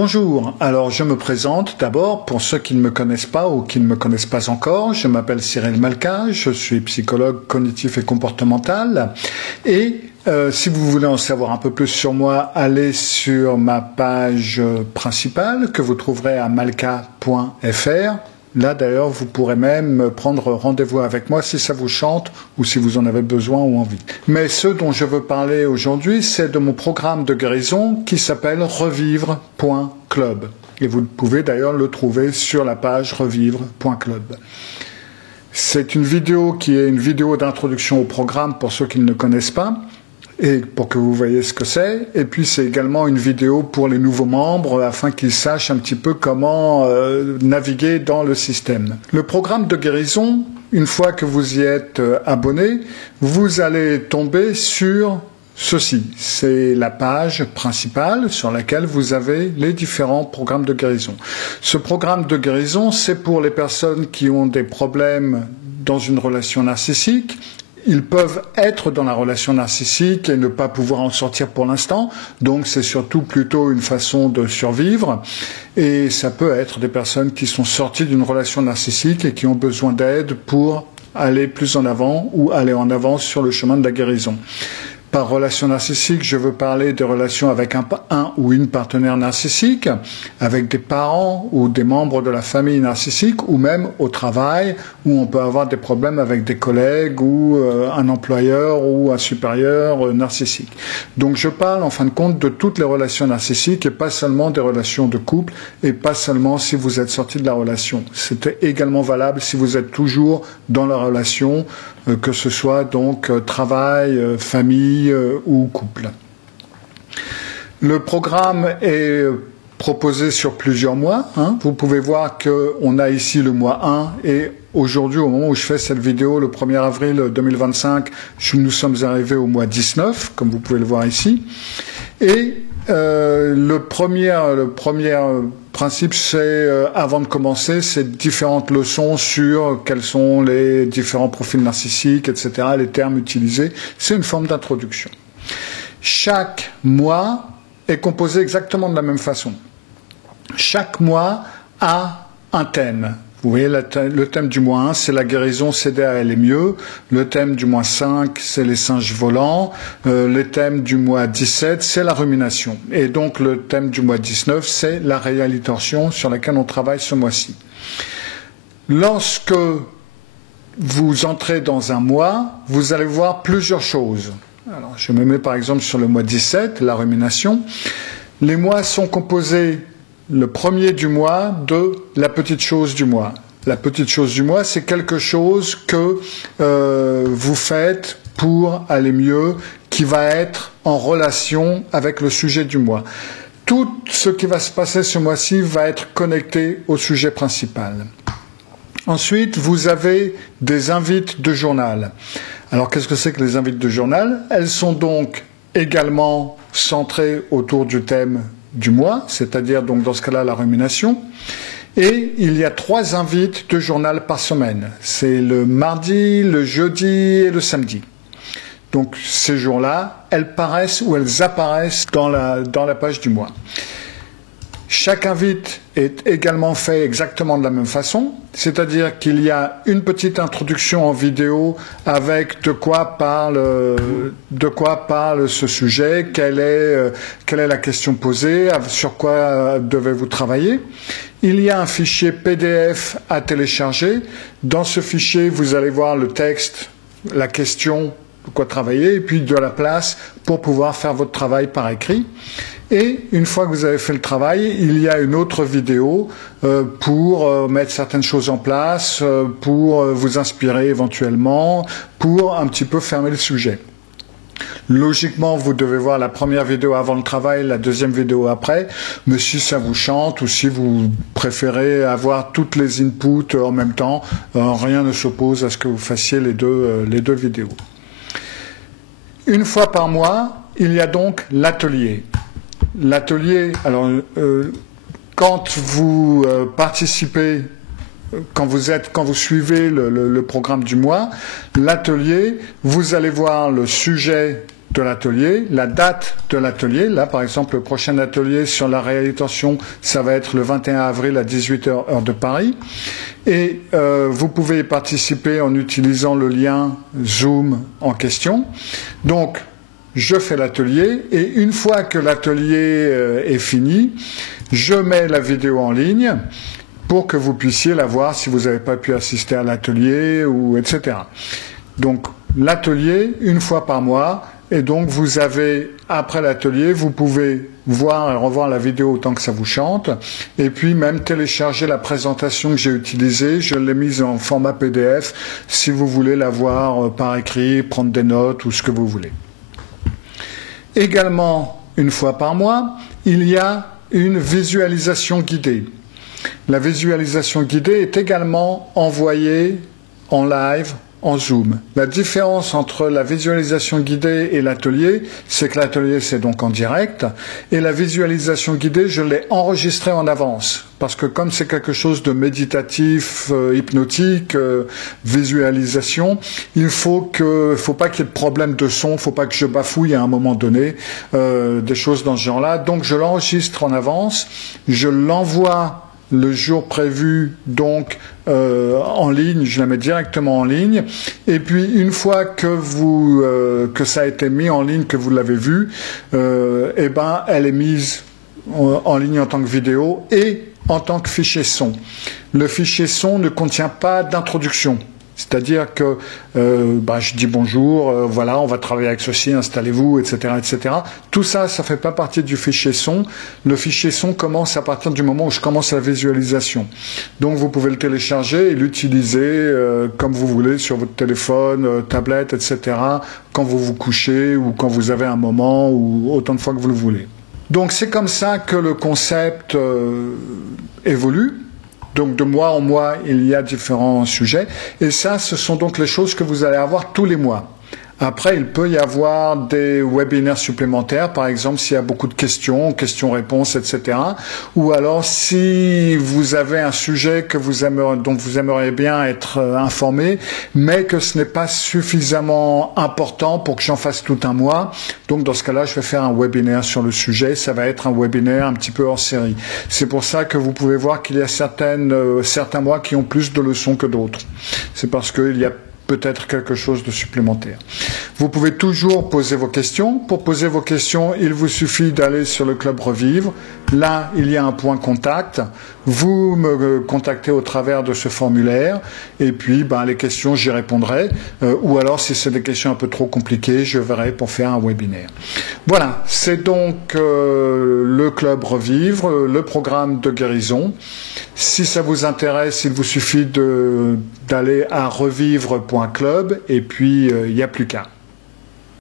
Bonjour, alors je me présente d'abord pour ceux qui ne me connaissent pas ou qui ne me connaissent pas encore. Je m'appelle Cyril Malka, je suis psychologue cognitif et comportemental et si vous voulez en savoir un peu plus sur moi, allez sur ma page principale que vous trouverez à malka.fr. Là d'ailleurs, vous pourrez même prendre rendez-vous avec moi si ça vous chante ou si vous en avez besoin ou envie. Mais ce dont je veux parler aujourd'hui, c'est de mon programme de guérison qui s'appelle revivre.club. Et vous pouvez d'ailleurs le trouver sur la page revivre.club. C'est une vidéo qui est une vidéo d'introduction au programme pour ceux qui ne le connaissent pas. Et pour que vous voyez ce que c'est. Et puis c'est également une vidéo pour les nouveaux membres afin qu'ils sachent un petit peu comment naviguer dans le système. Le programme de guérison, une fois que vous y êtes abonné, vous allez tomber sur ceci. C'est la page principale sur laquelle vous avez les différents programmes de guérison. Ce programme de guérison, c'est pour les personnes qui ont des problèmes dans une relation narcissique. Ils peuvent être dans la relation narcissique et ne pas pouvoir en sortir pour l'instant, donc c'est surtout plutôt une façon de survivre. Et ça peut être des personnes qui sont sorties d'une relation narcissique et qui ont besoin d'aide pour aller plus en avant ou aller en avant sur le chemin de la guérison. Par relation narcissique, je veux parler des relations avec un ou une partenaire narcissique, avec des parents ou des membres de la famille narcissique, ou même au travail, où on peut avoir des problèmes avec des collègues ou un employeur ou un supérieur narcissique. Donc je parle en fin de compte de toutes les relations narcissiques et pas seulement des relations de couple et pas seulement si vous êtes sorti de la relation. C'est également valable si vous êtes toujours dans la relation, que ce soit donc travail, famille ou couple. Le programme est proposé sur plusieurs mois. Vous pouvez voir qu'on a ici le mois 1 et aujourd'hui, au moment où je fais cette vidéo, le 1er avril 2025, nous sommes arrivés au mois 19, comme vous pouvez le voir ici. Et le premier principe, c'est, avant de commencer, c'est différentes leçons sur quels sont les différents profils narcissiques, etc., les termes utilisés. C'est une forme d'introduction. Chaque mois est composé exactement de la même façon. Chaque mois a un thème. Vous voyez, le thème du mois 1, c'est la guérison, s'aider à aller mieux. Le thème du mois 5, c'est les singes volants. Le thème du mois 17, c'est la rumination. Et donc, le thème du mois 19, c'est la réalité sur laquelle on travaille ce mois-ci. Lorsque vous entrez dans un mois, vous allez voir plusieurs choses. Alors, je me mets par exemple sur le mois 17, la rumination. Les mois sont composés le premier du mois de la petite chose du mois. La petite chose du mois, c'est quelque chose que vous faites pour aller mieux, qui va être en relation avec le sujet du mois. Tout ce qui va se passer ce mois-ci va être connecté au sujet principal. Ensuite, vous avez des invites de journal. Alors, qu'est-ce que c'est que les invites de journal? Elles sont donc également centrées autour du thème du mois, c'est-à-dire donc dans ce cas-là la rumination. Et il y a 3 invites de journal par semaine. C'est le mardi, le jeudi et le samedi. Donc ces jours-là, elles paraissent ou elles apparaissent dans la page du mois. Chaque invite est également fait exactement de la même façon, c'est-à-dire qu'il y a une petite introduction en vidéo avec de quoi parle ce sujet, quelle est la question posée, sur quoi devez-vous travailler. Il y a un fichier PDF à télécharger. Dans ce fichier, vous allez voir le texte, la question, de quoi travailler, et puis de la place pour pouvoir faire votre travail par écrit. Et une fois que vous avez fait le travail, il y a une autre vidéo pour mettre certaines choses en place, pour vous inspirer éventuellement, pour un petit peu fermer le sujet. Logiquement, vous devez voir la première vidéo avant le travail, la deuxième vidéo après, mais si ça vous chante ou si vous préférez avoir toutes les inputs en même temps, rien ne s'oppose à ce que vous fassiez les deux vidéos. Une fois par mois, il y a donc l'atelier. L'atelier, alors quand vous participez, quand vous suivez le programme du mois, l'atelier, vous allez voir le sujet de l'atelier, la date de l'atelier. Là, par exemple, le prochain atelier sur la réalitation, ça va être le 21 avril à 18h, heure de Paris. Et vous pouvez y participer en utilisant le lien Zoom en question. Donc, je fais l'atelier et une fois que l'atelier est fini, je mets la vidéo en ligne pour que vous puissiez la voir si vous n'avez pas pu assister à l'atelier ou etc. Donc, l'atelier, une fois par mois. Et donc, vous avez, après l'atelier, vous pouvez voir et revoir la vidéo autant que ça vous chante. Et puis, même télécharger la présentation que j'ai utilisée. Je l'ai mise en format PDF si vous voulez la voir par écrit, prendre des notes ou ce que vous voulez. Également, une fois par mois, il y a une visualisation guidée. La visualisation guidée est également envoyée en live en Zoom. La différence entre la visualisation guidée et l'atelier, c'est que l'atelier c'est donc en direct et la visualisation guidée, je l'ai enregistrée en avance parce que comme c'est quelque chose de méditatif, hypnotique, visualisation, il faut pas qu'il y ait de problème de son, faut pas que je bafouille à un moment donné, des choses dans ce genre-là. Donc je l'enregistre en avance, je l'envoie le jour prévu, donc en ligne, je la mets directement en ligne. Et puis une fois que ça a été mis en ligne, que vous l'avez vu, elle est mise en ligne en tant que vidéo et en tant que fichier son. Le fichier son ne contient pas d'introduction. C'est-à-dire que je dis bonjour, voilà, on va travailler avec ceci, installez-vous, etc., etc. Tout ça, ça fait pas partie du fichier son. Le fichier son commence à partir du moment où je commence la visualisation. Donc vous pouvez le télécharger et l'utiliser comme vous voulez sur votre téléphone, tablette, etc. Quand vous vous couchez ou quand vous avez un moment ou autant de fois que vous le voulez. Donc c'est comme ça que le concept évolue. Donc de mois en mois, il y a différents sujets. Et ça, ce sont donc les choses que vous allez avoir tous les mois. Après, il peut y avoir des webinaires supplémentaires, par exemple s'il y a beaucoup de questions-réponses, etc. Ou alors si vous avez un sujet dont vous aimeriez bien être informé, mais que ce n'est pas suffisamment important pour que j'en fasse tout un mois. Donc dans ce cas-là, je vais faire un webinaire sur le sujet. Ça va être un webinaire un petit peu hors série. C'est pour ça que vous pouvez voir qu'il y a certains mois qui ont plus de leçons que d'autres. C'est parce qu'il y a peut-être quelque chose de supplémentaire. Vous pouvez toujours poser vos questions. Pour poser vos questions, il vous suffit d'aller sur le Club Revivre. Là, il y a un point contact. Vous me contactez au travers de ce formulaire. Et puis, les questions, j'y répondrai. Ou alors, si c'est des questions un peu trop compliquées, je verrai pour faire un webinaire. Voilà, c'est donc le Club Revivre, le programme de guérison. Si ça vous intéresse, il vous suffit d'aller à revivre.club et puis il n'y a plus qu'à.